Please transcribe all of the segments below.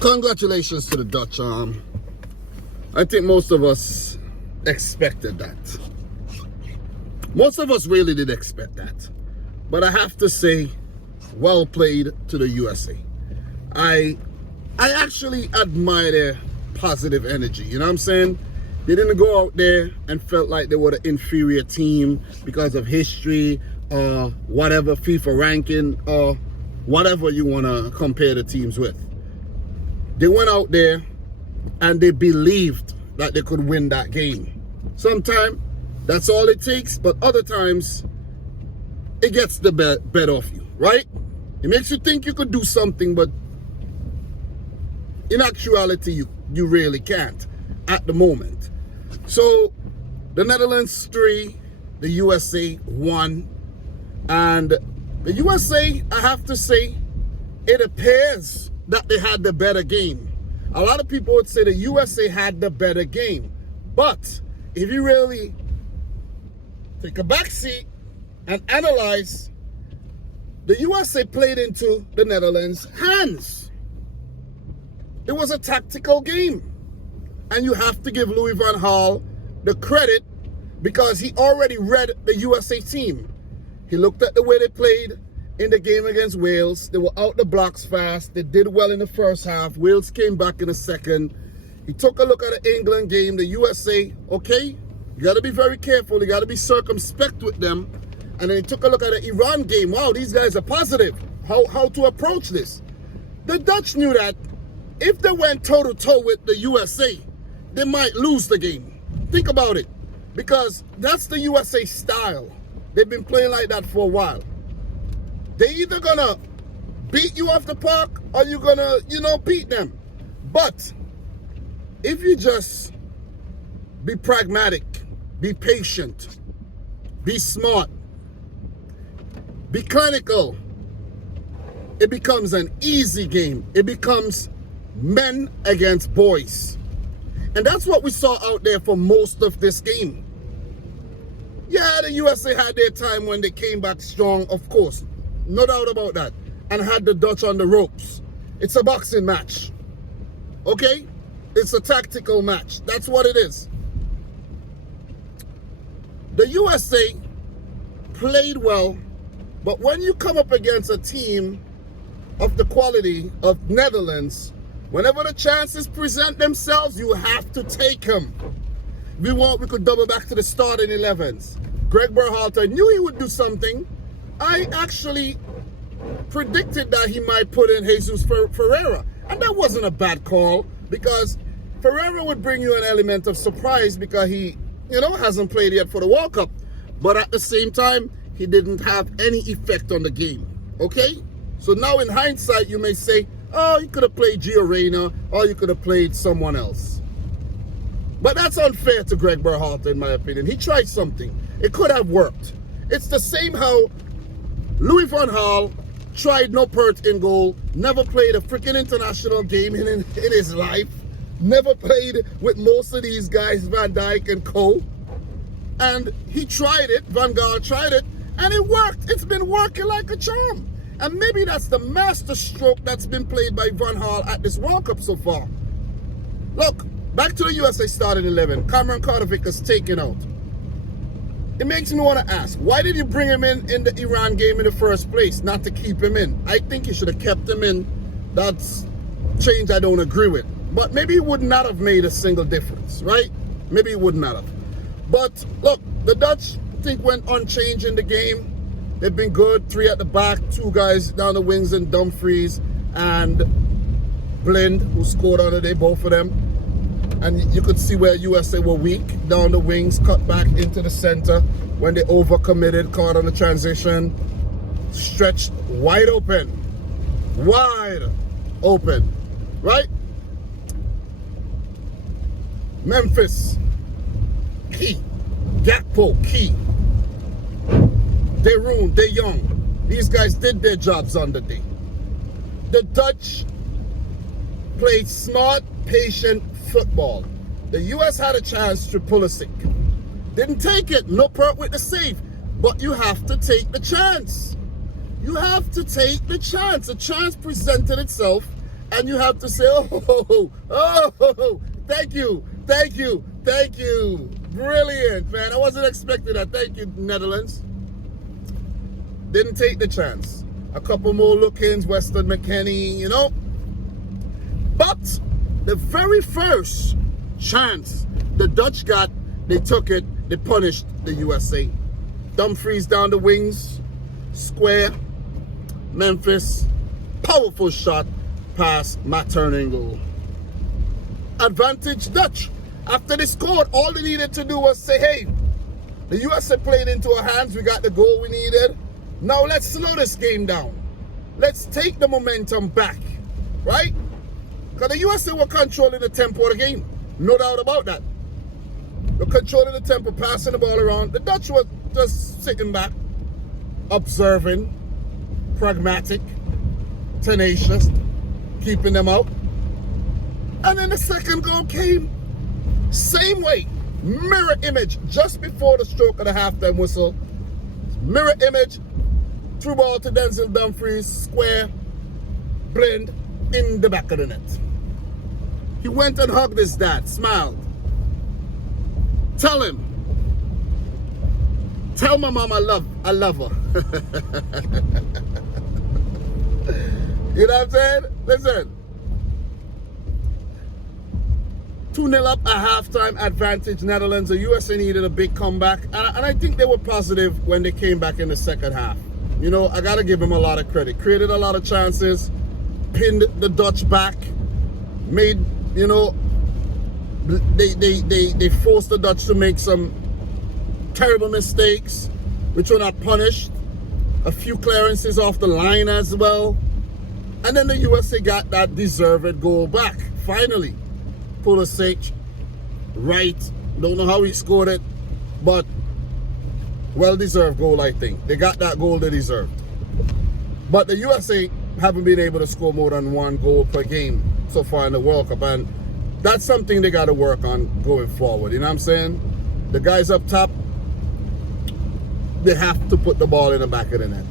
Congratulations to the Dutch. I think most of us expected that. Most of us really did expect that. But I have to say, well played to the USA. I actually admire their positive energy. You know what I'm saying? They didn't go out there and felt like they were the inferior team because of history or whatever, FIFA ranking or whatever you want to compare the teams with. They went out there and they believed that they could win that game. Sometimes that's all it takes, but other times it gets the bet off you, right? It makes you think you could do something, but in actuality, you really can't at the moment. So the Netherlands 3, the USA 1, and the USA, I have to say, it appears that they had the better game. A lot of people would say the USA had the better game. But if you really take a back seat and analyze, the USA played into the Netherlands' hands. It was a tactical game. And you have to give Louis van Gaal the credit because he already read the USA team. He looked at the way they played in the game against Wales. They were out the blocks fast. They did well in the first half. Wales came back in the second. He took a look at the England game, the USA. Okay, you got to be very careful. You got to be circumspect with them. And then he took a look at the Iran game. Wow, these guys are positive. How to approach this? The Dutch knew that if they went toe-to-toe with the USA, they might lose the game. Think about it. Because that's the USA style. They've been playing like that for a while. They're either gonna beat you off the park or you're gonna, beat them. But if you just be pragmatic, be patient, be smart, be clinical, it becomes an easy game. It becomes men against boys. And that's what we saw out there for most of this game. Yeah, the USA had their time when they came back strong, of course. No doubt about that. And had the Dutch on the ropes. It's a boxing match. Okay? It's a tactical match. That's what it is. The USA played well, but when you come up against a team of the quality of Netherlands, whenever the chances present themselves, you have to take them. We could double back to the starting 11s. Greg Berhalter knew he would do something. I actually predicted that he might put in Jesus Ferreira. And that wasn't a bad call because Ferreira would bring you an element of surprise because he, hasn't played yet for the World Cup. But at the same time, he didn't have any effect on the game. Okay? So now in hindsight, you may say, oh, you could have played Gio Reyna or you could have played someone else. But that's unfair to Greg Berhalter, in my opinion. He tried something. It could have worked. It's the same how Louis van Gaal tried Noppert in goal, never played a freaking international game in his life, never played with most of these guys, Van Dijk and co. And he tried it, Van Gaal tried it, and it worked. It's been working like a charm. And maybe that's the master stroke that's been played by Van Gaal at this World Cup so far. Look, back to the USA starting 11. Cameron Carter-Vickers taken out. It makes me want to ask, why did you bring him in the Iran game in the first place, not to keep him in? I think you should have kept him in. That's change I don't agree with. But maybe it would not have made a single difference, right? Maybe it would not have. But look, the Dutch, I think, went unchanged in the game. They've been good. 3 at the back, 2 guys down the wings, and Dumfries and Blind, who scored on the day, both of them. And you could see where USA were weak down the wings, cut back into the center when they overcommitted, caught on the transition, stretched wide open, right? Memphis, key. Gakpo, key. De Jong. These guys did their jobs on the day. The Dutch played smart, patient football. The US had a chance to pull a sick. Didn't take it. Noppert with the save. But you have to take the chance. You have to take the chance. The chance presented itself And you have to say, oh, thank you. Brilliant, man. I wasn't expecting that. Thank you, Netherlands. Didn't take the chance. A couple more look-ins, Weston McKennie, you know. But the very first chance the Dutch got, they took it, they punished the USA. Dumfries down the wings, square, Memphis, powerful shot past Matt Turner goal. Advantage Dutch. After they scored, all they needed to do was say, hey, the USA played into our hands, we got the goal we needed. Now let's slow this game down. Let's take the momentum back, right? Because the USA were controlling the tempo of the game. No doubt about that. They're controlling the tempo, passing the ball around. The Dutch were just sitting back, observing, pragmatic, tenacious, keeping them out. And then the second goal came, same way, mirror image, just before the stroke of the halftime whistle. Mirror image, through ball to Denzel Dumfries, square, blend, in the back of the net. He went and hugged his dad, smiled. Tell my mom I love her. You know what I'm saying? Listen. 2-0 up at halftime, advantage Netherlands. The USA needed a big comeback. And I think they were positive when they came back in the second half. You know, I got to give them a lot of credit. Created a lot of chances, pinned the Dutch back, made, you know, they forced the Dutch to make some terrible mistakes, which were not punished. A few clearances off the line as well. And then the USA got that deserved goal back, finally. Pulisic, right, don't know how he scored it, but well-deserved goal, I think. They got that goal they deserved. But the USA haven't been able to score more than one goal per game so far in the World Cup, and that's something they got to work on going forward. You know what I'm saying? The guys up top, they have to put the ball in the back of the net.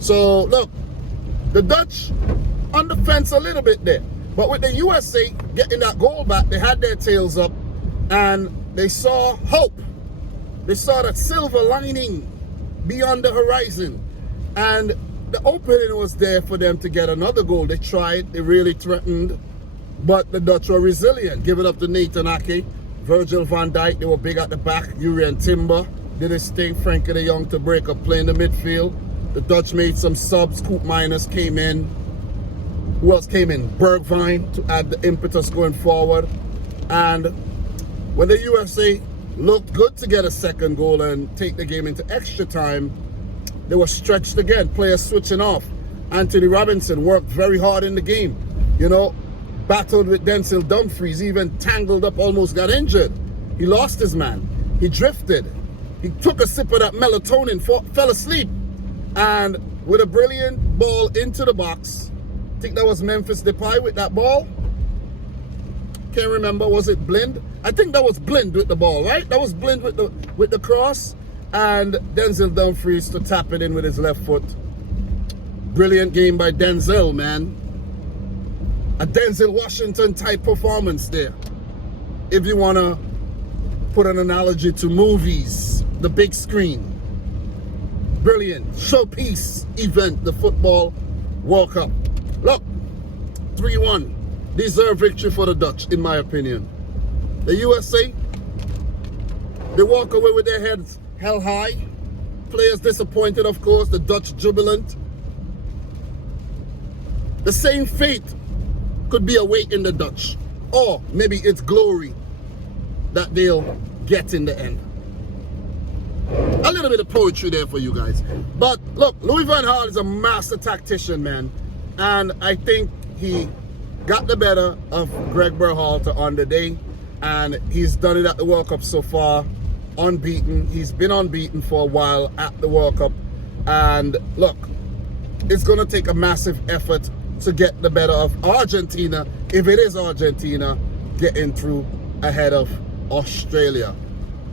So, look, the Dutch on the fence a little bit there. But with the USA getting that goal back, they had their tails up and they saw hope. They saw that silver lining beyond the horizon. And the opening was there for them to get another goal. They tried, they really threatened, but the Dutch were resilient. Give it up to Nathan Ake, Virgil van Dijk, they were big at the back. Urian Timber did his thing. Frankie de Jong to break up play in the midfield. The Dutch made some subs. Coop Miners came in. Who else came in? Bergwijn to add the impetus going forward. And when the USA looked good to get a second goal and take the game into extra time, they were stretched again. Players switching off. Anthony Robinson worked very hard in the game. You know, battled with Denzel Dumfries, even tangled up, almost got injured. He lost his man. He drifted. He took a sip of that melatonin, fell asleep. And with a brilliant ball into the box, I think that was Memphis Depay with that ball. Can't remember, was it Blind? I think that was Blind with the ball, right? That was Blind with the cross. And Denzel Dumfries to tap it in with his left foot. Brilliant game by Denzel, man. A Denzel Washington type performance there. If you want to put an analogy to movies, the big screen. Brilliant showpiece event, the football World Cup. Look, 3-1. Deserved victory for the Dutch, in my opinion. The USA, they walk away with their heads held high. Players disappointed, of course. The Dutch jubilant. The same fate could be awaiting the Dutch. Or maybe it's glory that they'll get in the end. A little bit of poetry there for you guys. But look, Louis van Gaal is a master tactician, man. And I think he got the better of Greg Berhalter on the day. And he's done it at the World Cup so far. Unbeaten. He's been unbeaten for a while at the World Cup. And look, it's going to take a massive effort to get the better of Argentina, if it is Argentina, getting through ahead of Australia.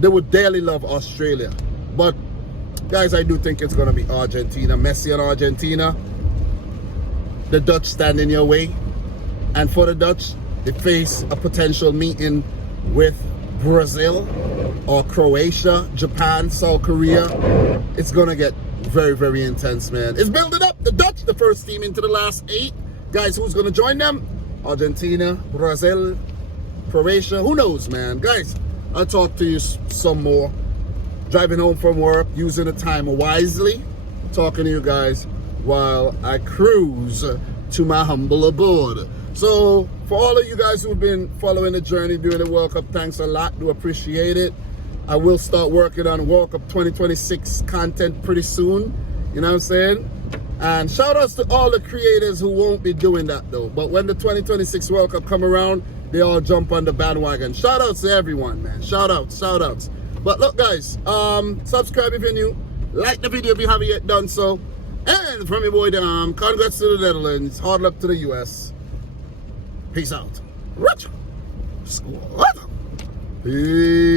They would dearly love Australia. But, guys, I do think it's going to be Argentina. Messi and Argentina. The Dutch stand in your way. And for the Dutch, they face a potential meeting with Brazil or Croatia, Japan, South Korea. It's gonna get very, very intense, man. It's building up. The Dutch, the first team into the last 8. Guys, who's gonna join them? Argentina, Brazil, Croatia. Who knows, man? Guys, I'll talk to you some more. Driving home from work, using the time wisely. Talking to you guys while I cruise to my humble abode. So, for all of you guys who've been following the journey during the World Cup, thanks a lot. Do appreciate it. I will start working on World Cup 2026 content pretty soon. You know what I'm saying? And shout outs to all the creators who won't be doing that though. But when the 2026 World Cup come around, they all jump on the bandwagon. Shout outs to everyone, man. Shout outs, shout outs. But look, guys, subscribe if you're new. Like the video if you haven't yet done so. And from your boy Dom, congrats to the Netherlands. Hard luck to the US. Peace out. Rich. Squad. Peace.